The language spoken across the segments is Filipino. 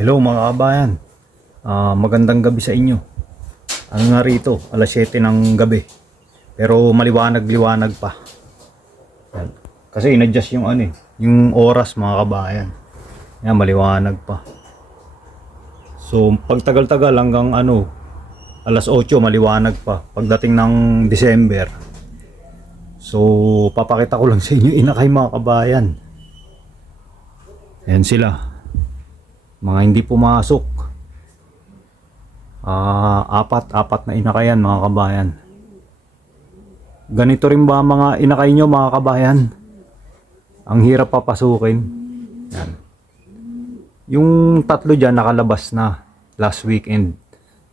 Hello mga kabayan, magandang gabi sa inyo. Ano nga rito, alas 7 ng gabi. Pero maliwanag-liwanag pa. Yan. Kasi in-adjust yung yung oras mga kabayan. Yan, maliwanag pa. So pag tagal-tagal hanggang alas 8 maliwanag pa. Pagdating ng December. So papakita ko lang sa inyo inakay mga kabayan. Yan sila. Mga hindi pumasok. Apat na inakayan mga kabayan. Ganito rin ba mga inakay nyo mga kabayan? Ang hirap papasukin. Yan. Yung tatlo dyan nakalabas na last weekend.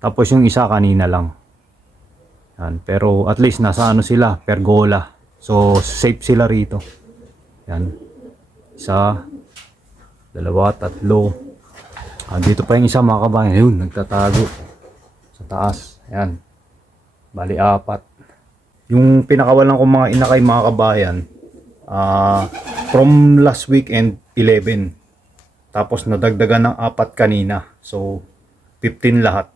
Tapos yung isa kanina lang. Yan. Pero at least nasa sila, pergola. So safe sila rito. Yan. Isa, dalawa, tatlo. Dito pa yung isa mga kabayan. Yun, nagtatago sa taas. Ayan. Bali, 4. Yung pinakawalan kong mga inakay mga kabayan, from last weekend, 11. Tapos nadagdagan ng 4 kanina. So, 15 lahat.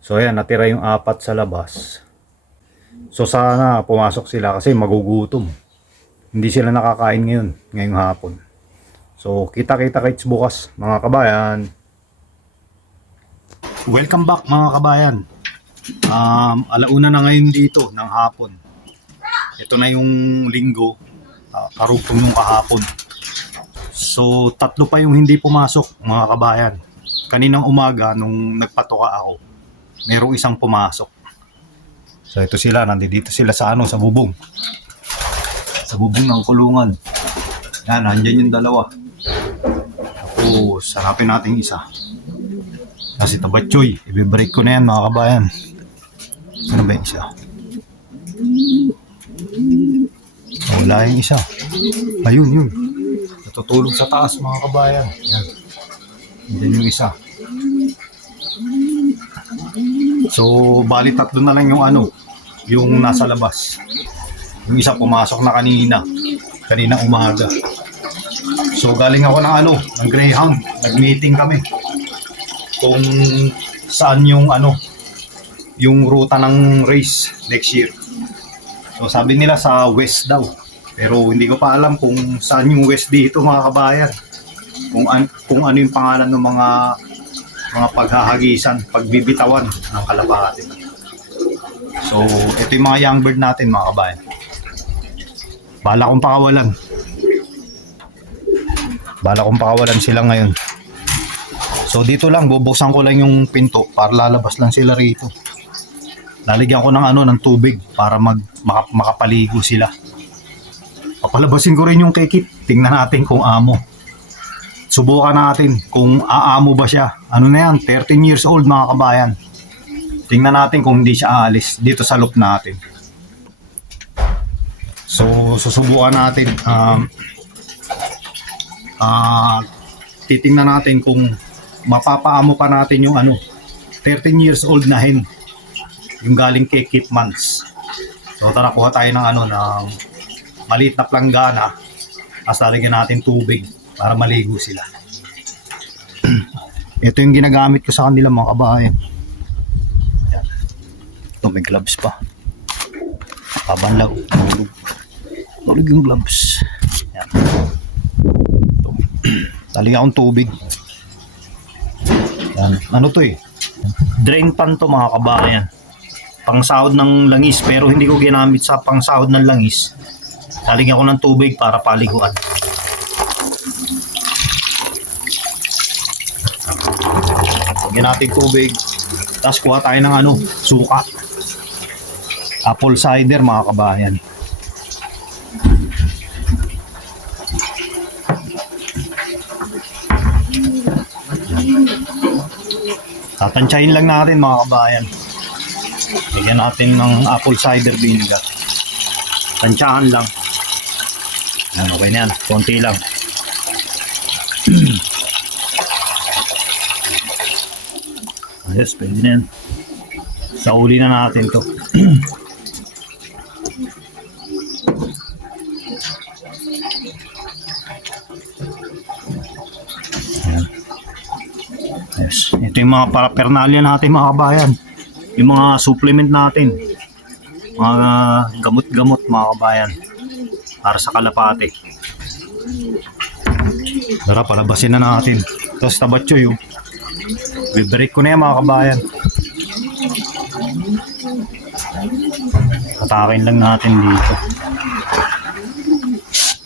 So, ayan, natira yung 4 sa labas. So, sana pumasok sila kasi magugutom. Hindi sila nakakain ngayong hapon. So, kita-kita kits bukas mga kabayan. Welcome back mga kabayan. Alauna na ngayon dito ng hapon. Ito na yung linggo. Karugtong yung kahapon. So 3 pa yung hindi pumasok mga kabayan. Kaninang umaga nung nagpatoka ako, merong isang pumasok. So ito sila, nandito sila sa sa bubong. Sa bubong ng kulungan. Yan, andyan yung dalawa. Tapos sarapin natin isa. Kasi tabatchoy, i-break ko na yan mga kabayan. Ano ba yung isa? Wala yung isa. Ayun, yun. Natutulog sa taas mga kabayan. Yan. Yan yung isa. So, bali 3 na lang yung yung nasa labas. Yung isa pumasok na kanina umaga. So, galing ako ng Greyhound. Nag-meeting kami kung saan yung yung ruta ng race next year. So sabi nila sa west daw. Pero hindi ko pa alam kung saan yung west dito mga kabayan. Kung ano yung pangalan ng mga paghahagisan, pagbibitawan ng kalapati. So ito yung mga young bird natin mga kabayan. Bala kong pakawalan sila ngayon. So dito lang, bubuksan ko lang yung pinto para lalabas lang sila rito. Lalagyan ko ng tubig para makapaligo sila. Papalabasin ko rin yung kekit. Tingnan natin kung amo. Subukan natin kung aamo ba siya. Ano na yan, 13 years old mga kabayan. Tingnan natin kung hindi siya aalis dito sa loop natin. So susubukan natin. Titingnan natin kung mapapaamo pa natin yung 13 years old na hen, yung galing kay Kipmans. So tara, kuha tayo ng maliit na planggana, tapos lalagyan natin tubig para maligo sila. Ito yung ginagamit ko sa kanila mga kabayan. Yan. Ito, may gloves pa. Pabanlaw, tulog yung gloves. Yan. Ito. Lalagyan akong tubig. Yan. Ano to drain pan to mga kabayan. Pangsahod ng langis, pero hindi ko ginamit sa pangsahod ng langis. Lalagyan ko ng tubig para paliguan. Lagyan natin tubig. Tapos kuha tayo ng suka. Apple cider mga kabayan. Tatansyahin lang natin mga kabayan. Lagyan natin ng apple cider vinegar. Tansyahan lang. Yan, okay na yan. Konti lang. Ayos, pwede na yan. Sauli na natin to. Yan. yung mga paraphernalia natin mga kabayan. Yung mga supplement natin. Mga gamot-gamot mga kabayan. Para sa kalapate. Tara, palabasin na natin. Tapos tabatchoy yung. Bibreak ko na yan mga kabayan. Patakin lang natin dito.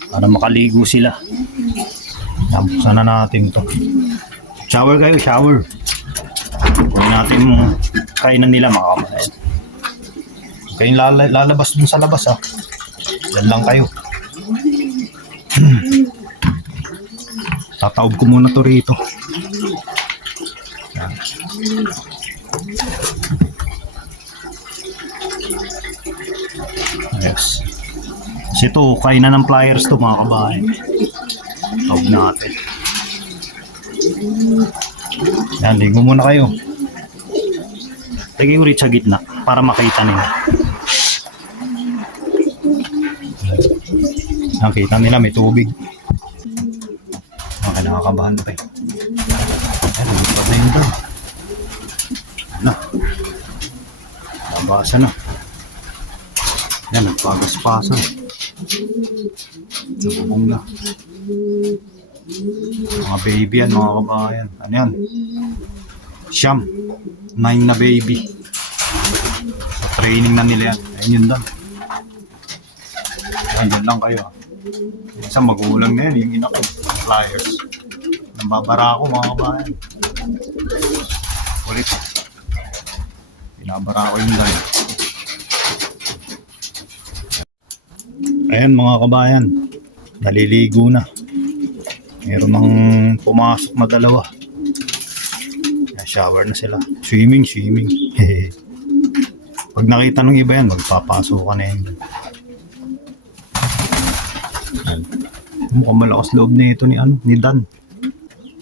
Para makaligo sila. Tapos na natin to. Shower kayo, shower. Kunin natin yung kainan nila mga kabayan. Kayong lalabas dun sa labas ha. Yan lang kayo. Tataob ko muna to rito. Yan. Yes. Kasi ito, kainan ng pliers to mga kabayan. Taob natin. Yan, ligo muna kayo. Lagay ko rin sa gitna para makita nila. Nakita nila may tubig. Okay, nakakabahan pa eh. Ayan, lumipad na yun doon. Ano? Nabasa na. Ayan, nagpagas-pasan. Nabubong na. Mga baby yan, mga kabayan. Ano yan? Siyam. 9 na baby. Sa training na nila yan. Ayan yun doon. Ayan, dyan lang kayo. Isang magulang na yan, yung ina ko. Flyers. Nambabara ako mga kabayan. Ulit. Binabara ko yung line. Ayan mga kabayan. Naliligo na. Meron nang pumasok na dalawa. Shower na sila. Swimming. Pag nakita ng iba yan, magpapasok ka na yan. Mukhang malakas loob na ito ni Dan.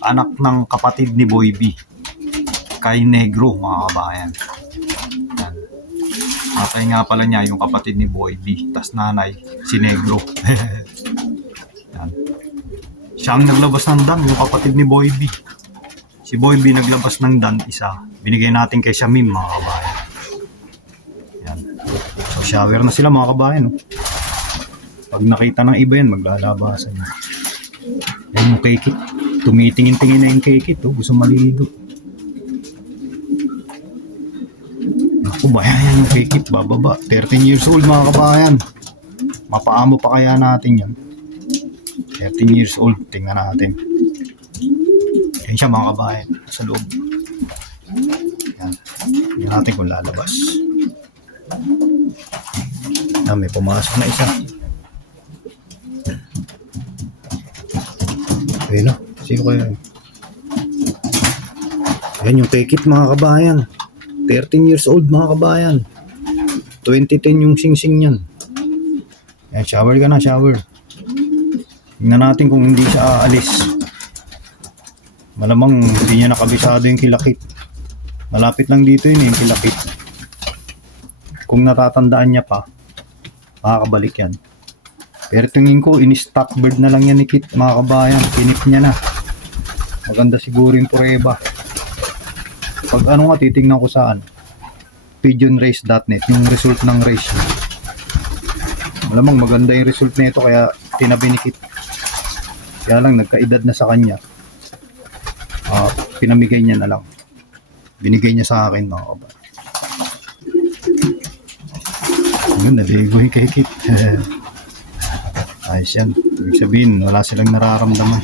Anak ng kapatid ni Boy B. Kay Negro, mga kabayan. Yan. Tatay nga pala niya yung kapatid ni Boy B. Tas nanay, si Negro. Yan. Siya ang naglabas ng Dan, yung kapatid ni Boy B. Si Boy B naglabas ng Dan, isa. Binigay natin kay Shamim, mga kabayan. Yan. So, shower na sila, mga kabayan. Pag nakita ng iba yan, maglalabasan. Yan yung kekit. Tumitingin-tingin na yung kekit. Gusto maligo. Naku ba, yan yung kekit. Bababa. 13 years old mga kabayan. Mapaamo pa kaya natin yan. 13 years old. Tingnan natin. Yan siya mga kabayan. Sa loob. Yan. Yan natin kung lalabas. Yan, may pumasok na isa. Ayun na, sino kaya yun? Ayan yung kekit mga kabayan. 13 years old mga kabayan. 2010 yung sing-sing yan. Ayan, shower ka na, shower. Tingnan natin kung hindi siya aalis. Malamang hindi niya nakabisado yung kilakit. Malapit lang dito yun yung kilakit. Kung natatandaan niya pa, makakabalik yan. Pero tingin ko, in-stock bird na lang yan ni Kit, mga kabayan. Pinip niya na. Maganda siguro yung pureba. Pag ano nga, titingnan ko saan. Pigeonrace.net, yung result ng race. Malamang maganda yung result nito, kaya tinabi ni Kit. Kaya lang, nagkaedad na sa kanya. Pinamigay niya na lang. Binigay niya sa akin, mga kabayan. Yun, naligoy kay Kit. Ayos yan. Ibig sabihin, wala silang nararamdaman.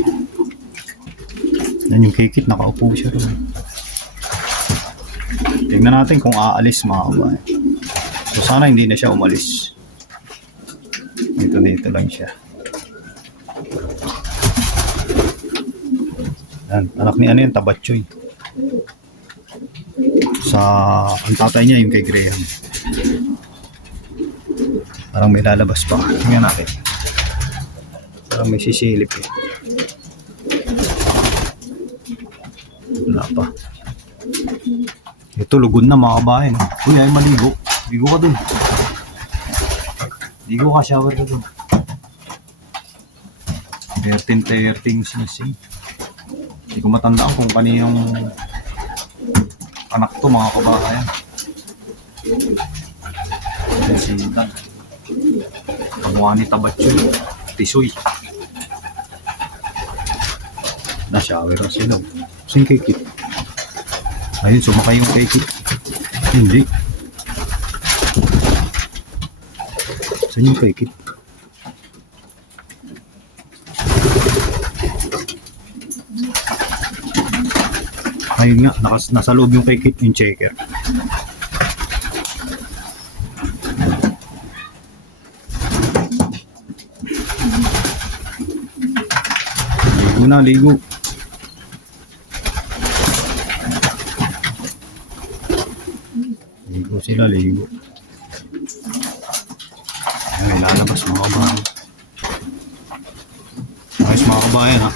Yan yung kekit, nakaupo siya rin. Tingnan natin kung aalis mga kabayan. So sana hindi na siya umalis. Dito lang siya. Yan, anak ni ano yun, Tabatchoy. Ang tatay niya yung kay Graham. Parang may lalabas pa. Tingnan natin. Parang may sisilip eh. Wala pa. Ito, lugod na mga kabayan. Uy, ay maligo. Ligo ka dun. Ligo ka, shower ka dun. 13 sing. Hindi ko matandaan kung kaninong Anak to mga kabayan. Sita. Kamukha ni Tabatyo. Tisoy. Na-shower na sila. Saan kay Kit? Ayun, sumakay yung kay Kit. Hindi. Saan yung kay Kit? Ayun nga, nasa loob yung kay Kit, yung checker. Ligo na, ligo. Ligo sila, ligo. Ay, may lalabas mga kabayan. Ayos mga kabayan ha.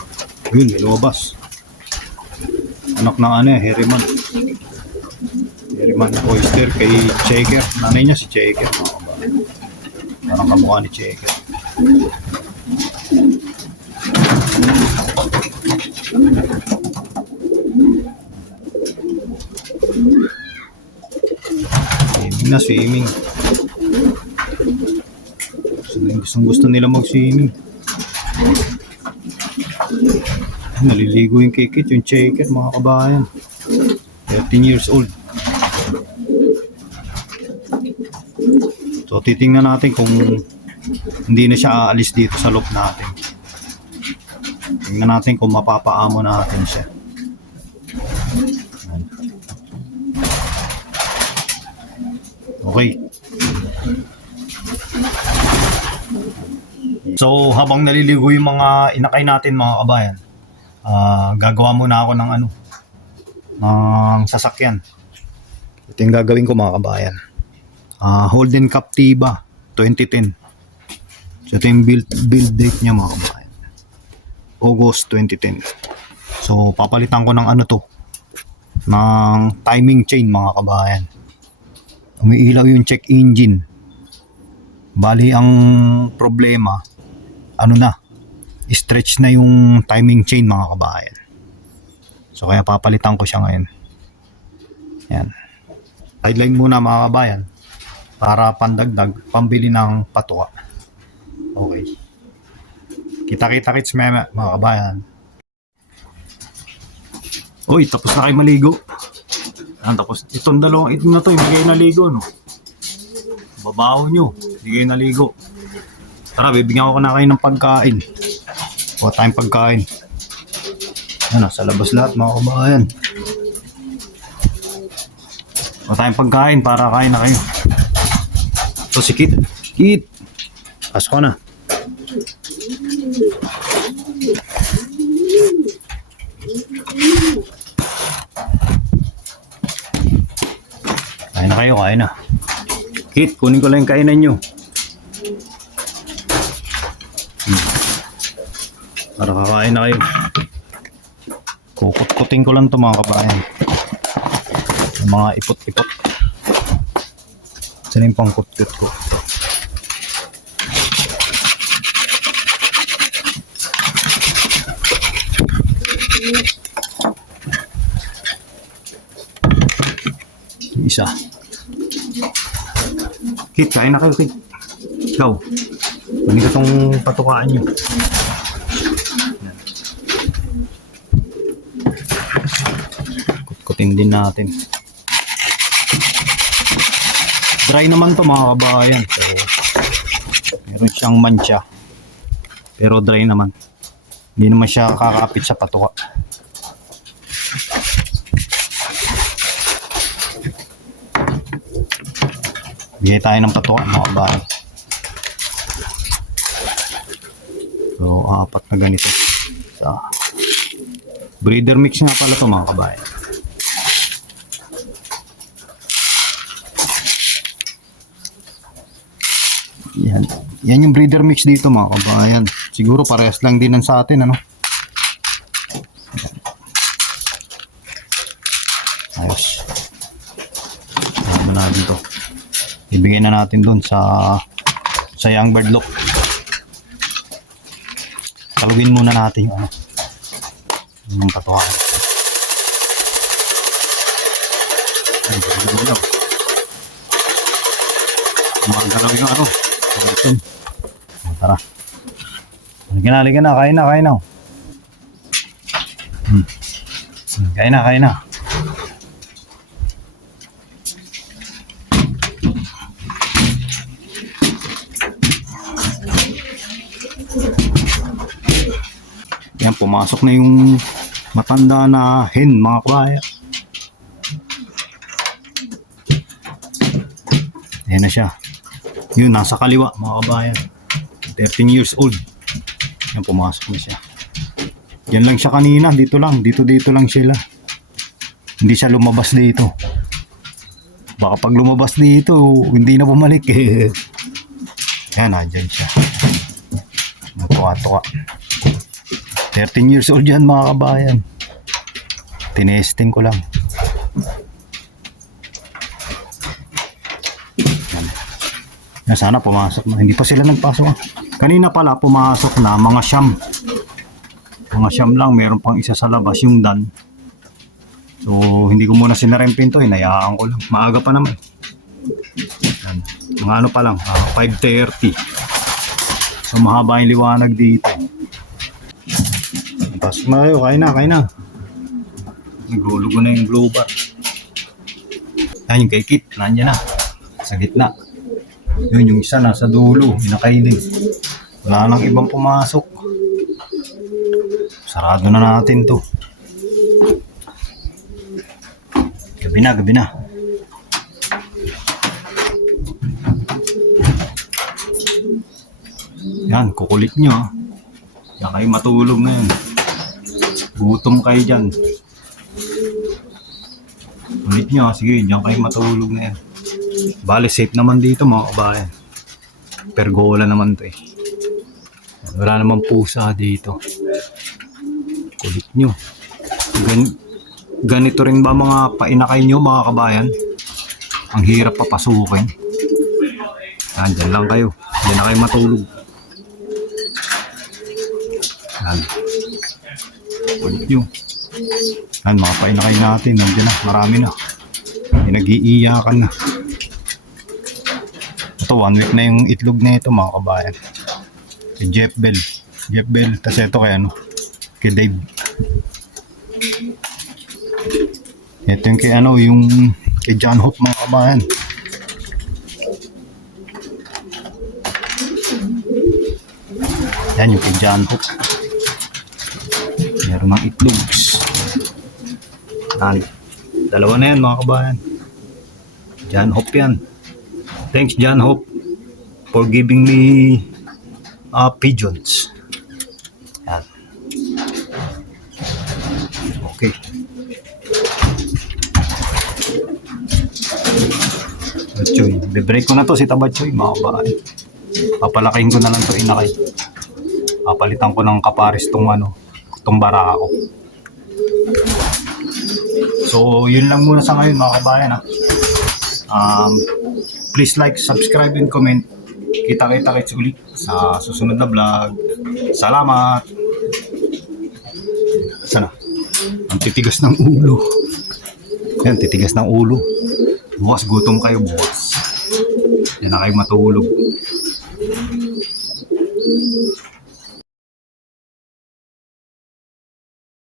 Yun, may lumabas. Anak ng ano eh, Herriman. Herriman oyster kay Checker. Nanay niya si Checker mga kabayan. Parang kamukha ni Checker. Swimming na, swimming. Gusto nila mag-swimming. Naliligo yung kikit, yung Checker mga kabayan. 13 years old. So titingnan natin kung hindi na siya aalis dito sa loob natin. Tingnan natin kung mapapaamo natin siya. Okay. So habang naliligo yung mga inakay natin mga kabayan, gagawa muna ako ng ng sasakyan. Ito yung gagawin ko mga kabayan. Holden Captiva 2010. So ito yung build date niya mga kabayan. August 2010. So papalitan ko ng ng timing chain mga kabayan. Umiilaw yung check engine. Bali ang problema, stretch na yung timing chain mga kabayan. So kaya papalitan ko siya ngayon. Yan. Sideline muna mga kabayan para pandagdag, pambili ng patuka. Okay. Kita-kits mga kabayan. Uy, tapos na kayo maligo. Tapos itong dalawang itim na to, hindi kayo naligo, no? Babaho nyo, hindi kayo naligo. Tara, bibigyan ko na kayo ng pagkain. Kuha tayong pagkain. Sa labas lahat mga kabayan. Kuha tayong pagkain para kain na kayo. So si Kit, pasok na. Kain na kayo, kain na. Kit, kunin ko lang yung kainan nyo. Para kakain na kayo. Kukut-kutin ko lang ito mga kabayan. Yung mga ipot-ipot. Saan yung pang-kut-kut ko? Isa. Kit, kain na kayo, Kit. Ikaw. Kunin ko itong patukaan nyo. Kutkutin din natin. Dry naman to mga kabayan. So, meron siyang mancha. Pero dry naman. Hindi naman siya kakapit sa patuka. Bigay tayo ng patuka mga kabayan. So, 4 na ganito. So, breeder mix nga pala ito mga kabayan. Yan yung breeder mix dito mga kabayan. Siguro parehas lang din sa atin, Ayos. Ano na dito. Ibigay na natin doon sa young bird lock. Talugin muna natin yung patukan. Ay, galaw. Gumagalaw yung ano. Curtain. Tara. Halika na. Kain na. Kain na. Yan, pumasok na yung matanda na hen, mga kabayan. Ayan na siya. Yun, nasa kaliwa, mga kabayan. 13 years old. Yan, pumasok na siya. Yan lang siya kanina, dito lang sila. Hindi siya lumabas dito. Baka pag lumabas dito, hindi na bumalik eh. Yan, nandyan siya. Natuwa-tuwa. 13 years old yan, mga kabayan. Tinesting ko lang. Yan, sana pumasok na. Hindi pa sila nagpasok. Kanina pala pumasok na mga siyam. Mga siyam lang. Meron pang isa sa labas, yung Dan. So, hindi ko muna sinarempin to. Hinayaan ko lang. Maaga pa naman. Yan. Mga ano pa lang. 5:30. So, mahaba yung liwanag dito. Pasok na kayo, kain na. Naglulugo na yung global. Yan yung kay Kit, nandiyan na. Sa gitna. Yun yung isa nasa dulo, pinakailing. Wala nang ibang pumasok. Sarado na natin to. Gabi na. Yan, kukulit nyo ha. Yan kayo matulog na yan. Gutom kayo dyan. Ulit nyo, sige, dyan kayo matulog na yan. Bale, safe naman dito mga kabayan. Pergola naman to eh. Wala naman pusa dito. Kulit nyo. Ganito rin ba mga painakay nyo mga kabayan? Ang hirap papasukin. Yan, dyan lang kayo. Dyan na kayo matulog. Yan. Kulit nyo. Yan, mga painakay natin. Nandiyan na, marami na. Nag-iiyakan na. Ito, 1 week na yung itlog na ito mga kabayan. Si Jeff Bell. Tapos ito kay Dave. Ito yung kay John Hope mga kabayan. Yan yung kay John Hope. Meron ng itlogs. Dalawa na yan mga kabayan. John Hope yan. Thanks John Hope for giving me pigeons. Yan. Okay. Batchoy. Be-break ko na to si Tabatchoy mga kabayan. Papalakayin ko na lang to inakay. Papalitan ko ng kaparis tong barako. So, yun lang muna sa ngayon mga kabayan ha. Please like, subscribe, and comment. Kita-kits ulit sa susunod na vlog. Salamat! Sana? Ang titigas ng ulo. Yan, titigas ng ulo. Bukas, gutom kayo bukas. Yan na kayo matulog.